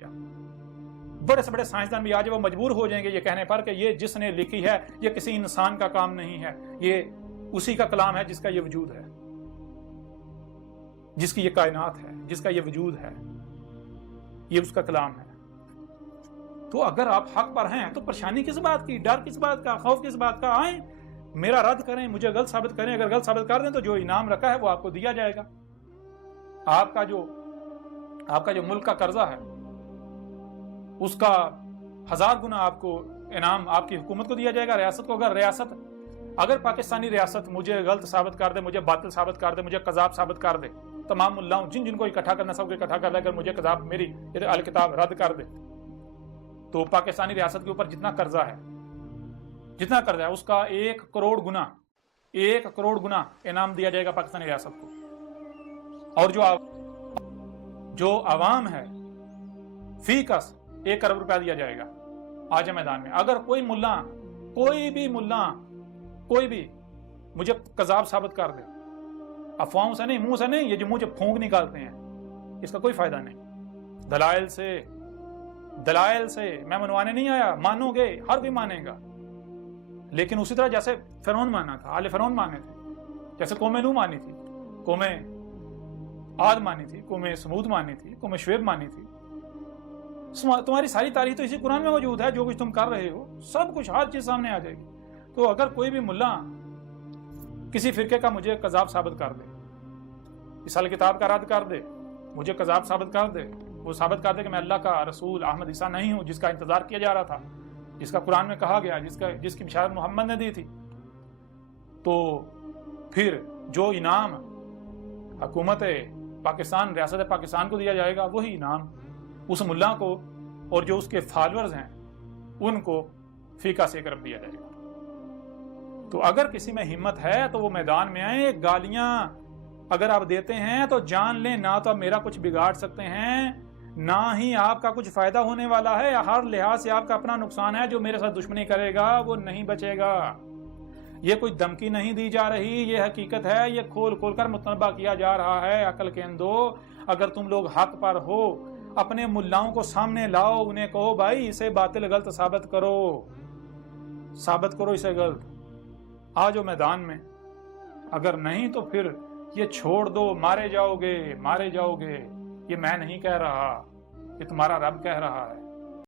बड़े से बड़े साइंसदान भी आज वो मजबूर हो जाएंगे ये कहने पर कि ये जिसने लिखी है ये किसी इंसान का काम नहीं है, ये उसी का कलाम है जिसका ये वजूद है, जिसकी ये कायनात है, जिसका ये वजूद है, ये उसका कलाम है। तो अगर आप हक पर हैं तो परेशानी किस बात की, डर किस बात का, खौफ किस बात का? आए मेरा रद्द करें, मुझे गलत साबित करें, अगर गलत साबित कर दें तो जो इनाम रखा है वो आपको दिया जाएगा। आपका जो मुल्क का कर्जा है उसका 1000 गुना आपको इनाम आपकी हुकूमत को दिया जाएगा, रियासत को। अगर पाकिस्तानी रियासत मुझे गलत साबित कर दे, मुझे बातिल साबित कर दे, मुझे कज़ाब साबित कर दे, तमाम मुल्लाओं जिनको इकट्ठा करना सबको इकट्ठा कर दे, अगर मुझे कज़ाब मेरी अल किताब रद्द कर दे तो पाकिस्तानी रियासत के ऊपर जितना कर्जा है उसका 1 करोड़ गुना इनाम दिया जाएगा पाकिस्तानी रियासत को। और जो आवाम है फीकस 1 अरब रुपया दिया जाएगा आज मैदान में। अगर कोई भी मुझे कज़ाब साबित कर दे, अफवाहों से नहीं, मुंह से नहीं, ये जो मुंह से फूंक निकालते हैं इसका कोई फायदा नहीं। दलाइल से मैं मनवाने नहीं आया, मानोगे, हर कोई मानेगा। लेकिन उसी तरह जैसे फिरौन माना था, आले फिरौन माने थे, जैसे कौमें नूह मानी थी, कौमें आद मानी थी, कौमें समूद मानी थी, कौमें शुएब मानी थी। तुम्हारी सारी तारीख तो इसी कुरान में मौजूद है। जो कुछ तुम कर रहे हो सब कुछ, हर चीज सामने आ जाएगी। तो अगर कोई भी मुल्ला किसी फिरके का मुझे कज़ाब साबित कर दे, इस अल किताब का रद्द कर दे, मुझे कज़ाब साबित कर दे, वो साबित कर दे कि मैं अल्लाह का रसूल अहमद ईसा नहीं हूं, जिसका इंतजार किया जा रहा था, जिसका कुरान में कहा गया, जिसकी बिशारत मोहम्मद ने दी थी, तो फिर जो इनाम हुकूमत पाकिस्तान, रियासत पाकिस्तान को दिया जाएगा, वही इनाम उस मुल्ला को और जो उसके फॉलोअर्स हैं उनको फीका से 1 अरब दिया जाएगा। तो अगर किसी में हिम्मत है तो वो मैदान में आए। गालियां अगर आप देते हैं तो जान लें, ना तो आप मेरा कुछ बिगाड़ सकते हैं, ना ही आपका कुछ फायदा होने वाला है। हर लिहाज से आपका अपना नुकसान है। जो मेरे साथ दुश्मनी करेगा वो नहीं बचेगा। ये कोई धमकी नहीं दी जा रही, ये हकीकत है, ये खोल खोल कर मुतनबा किया जा रहा है। अकल के अंदो, अगर तुम लोग हक पर हो, अपने मुल्लाओं को सामने लाओ, उन्हें कहो भाई इसे बातिल गलत साबित करो इसे गलत। आ जाओ मैदान में। अगर नहीं तो फिर ये छोड़ दो, मारे जाओगे। ये मैं नहीं कह रहा, ये तुम्हारा रब कह रहा है।